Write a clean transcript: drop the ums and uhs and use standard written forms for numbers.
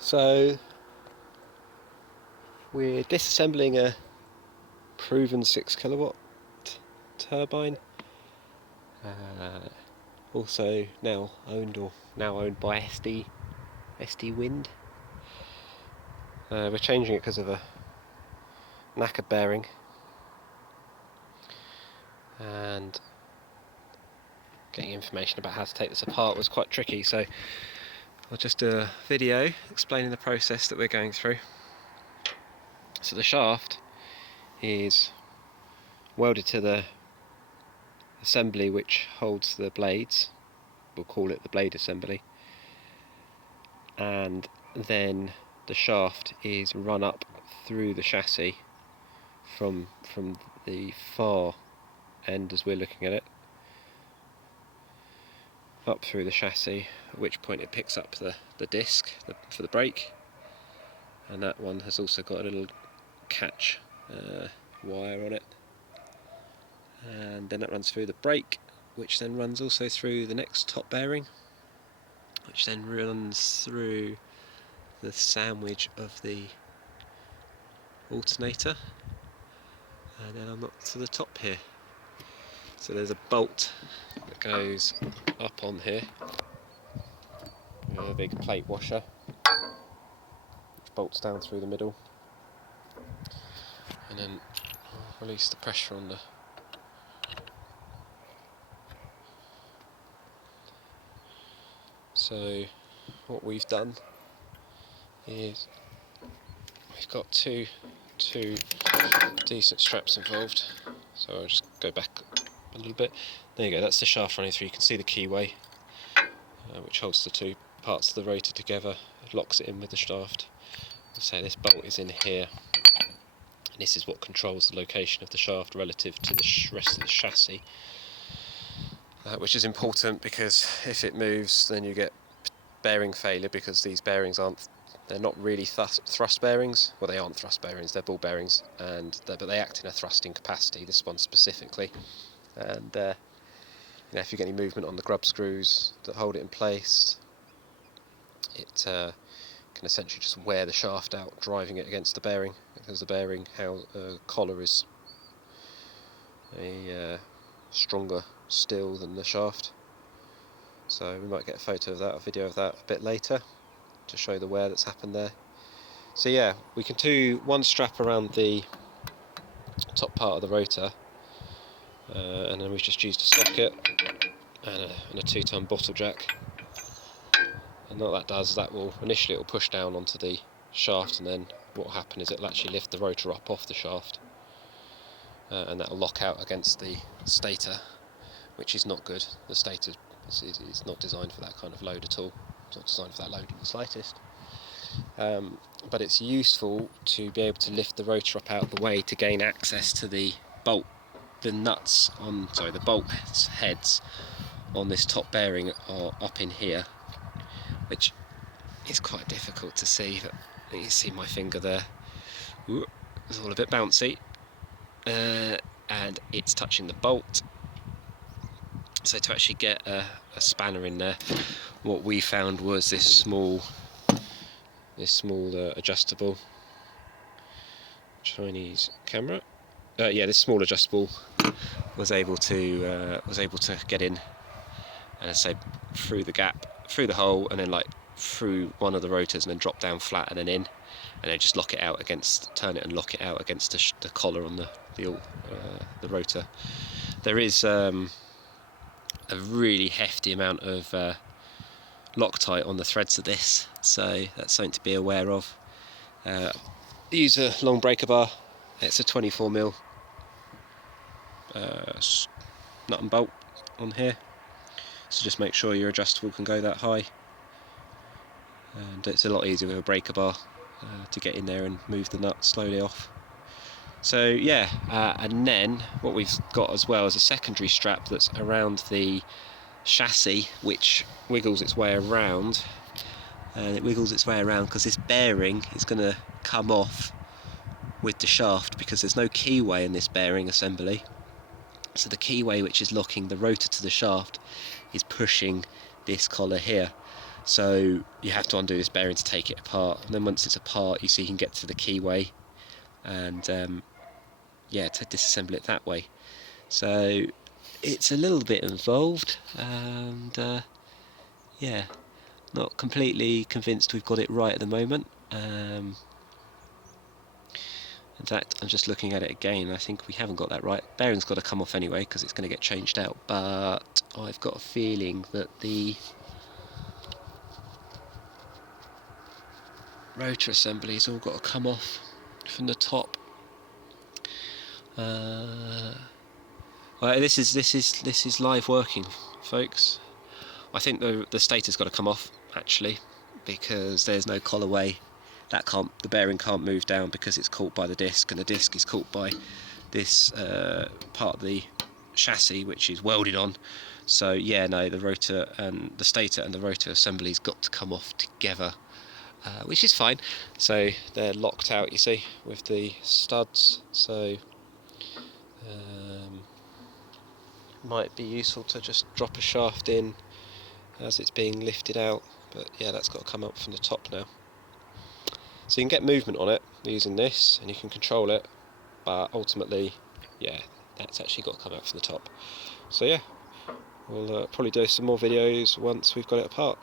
So we're disassembling a proven 6 kilowatt turbine, also now owned by SD Wind. We're changing it because of a knackered bearing, and getting information about how to take this apart was quite tricky, so I'll just do a video explaining the process that we're going through. So the shaft is welded to the assembly which holds the blades. We'll call it the blade assembly, and then the shaft is run up through the chassis from the far end, as we're looking at it, up through the chassis, at which point it picks up the disc for the brake, and that one has also got a little catch wire on it, and then that runs through the brake, which then runs also through the next top bearing, which then runs through the sandwich of the alternator, and then I'm up to the top here. So there's a bolt that goes up on here, a big plate washer, which bolts down through the middle, and then I'll release the pressure on the So what we've done is we've got two decent straps involved. So I'll just go back a little bit. There you go, that's the shaft running through. You can see the keyway, which holds the two parts of the rotor together, locks it in with the shaft. So this bolt is in here, and this is what controls the location of the shaft relative to the rest of the chassis, which is important because if it moves then you get bearing failure, because these bearings they're not really thrust bearings. Well, they aren't thrust bearings, they're ball bearings, but they act in a thrusting capacity, this one specifically. And if you get any movement on the grub screws that hold it in place, it can essentially just wear the shaft out, driving it against the bearing, because the bearing collar is a stronger steel than the shaft. So we might get a photo of that, a video of that a bit later, to show the wear that's happened there. So yeah, we can do one strap around the top part of the rotor, and then we've just used a socket and a 2-ton bottle jack. And what that does is that will initially it will push down onto the shaft, and then what will happen is it will actually lift the rotor up off the shaft, and that will lock out against the stator, which is not good. The stator is not designed for that kind of load at all. It's not designed for that load in the slightest. But it's useful to be able to lift the rotor up out of the way to gain access to the bolt heads on this top bearing are up in here, which is quite difficult to see. But you can see my finger there. Ooh, it's all a bit bouncy, and it's touching the bolt. So to actually get a spanner in there, what we found was this small adjustable Chinese camera. This small adjustable was able to get in, and I say through the gap, through the hole, and then like through one of the rotors, and then drop down flat and then in, and then just turn it and lock it out against the collar on the rotor. There is a really hefty amount of Loctite on the threads of this, so that's something to be aware of. Use a long breaker bar. It's a 24mm nut and bolt on here, so just make sure your adjustable can go that high, and it's a lot easier with a breaker bar to get in there and move the nut slowly off. So yeah, and then what we've got as well is a secondary strap that's around the chassis, which wiggles its way around, and it wiggles its way around because this bearing is going to come off with the shaft, because there's no keyway in this bearing assembly. So the keyway, which is locking the rotor to the shaft, is pushing this collar here. So you have to undo this bearing to take it apart, and then once it's apart, you see you can get to the keyway, and yeah, to disassemble it that way. So it's a little bit involved, and yeah, not completely convinced we've got it right at the moment. In fact, I'm just looking at it again, I think we haven't got that right. Bearing's got to come off anyway because it's going to get changed out, but I've got a feeling that the rotor assembly's all got to come off from the top. Well, this is live working, folks. I think the stator's got to come off actually, because there's no collarway. The bearing can't move down because it's caught by the disc, and the disc is caught by this part of the chassis which is welded on. So yeah, no, the rotor and the stator and the rotor assembly's got to come off together, which is fine. So they're locked out, you see, with the studs. So might be useful to just drop a shaft in as it's being lifted out, but yeah, that's got to come up from the top now. So you can get movement on it using this, and you can control it, but ultimately, yeah, that's actually got to come out from the top. So yeah, we'll probably do some more videos once we've got it apart.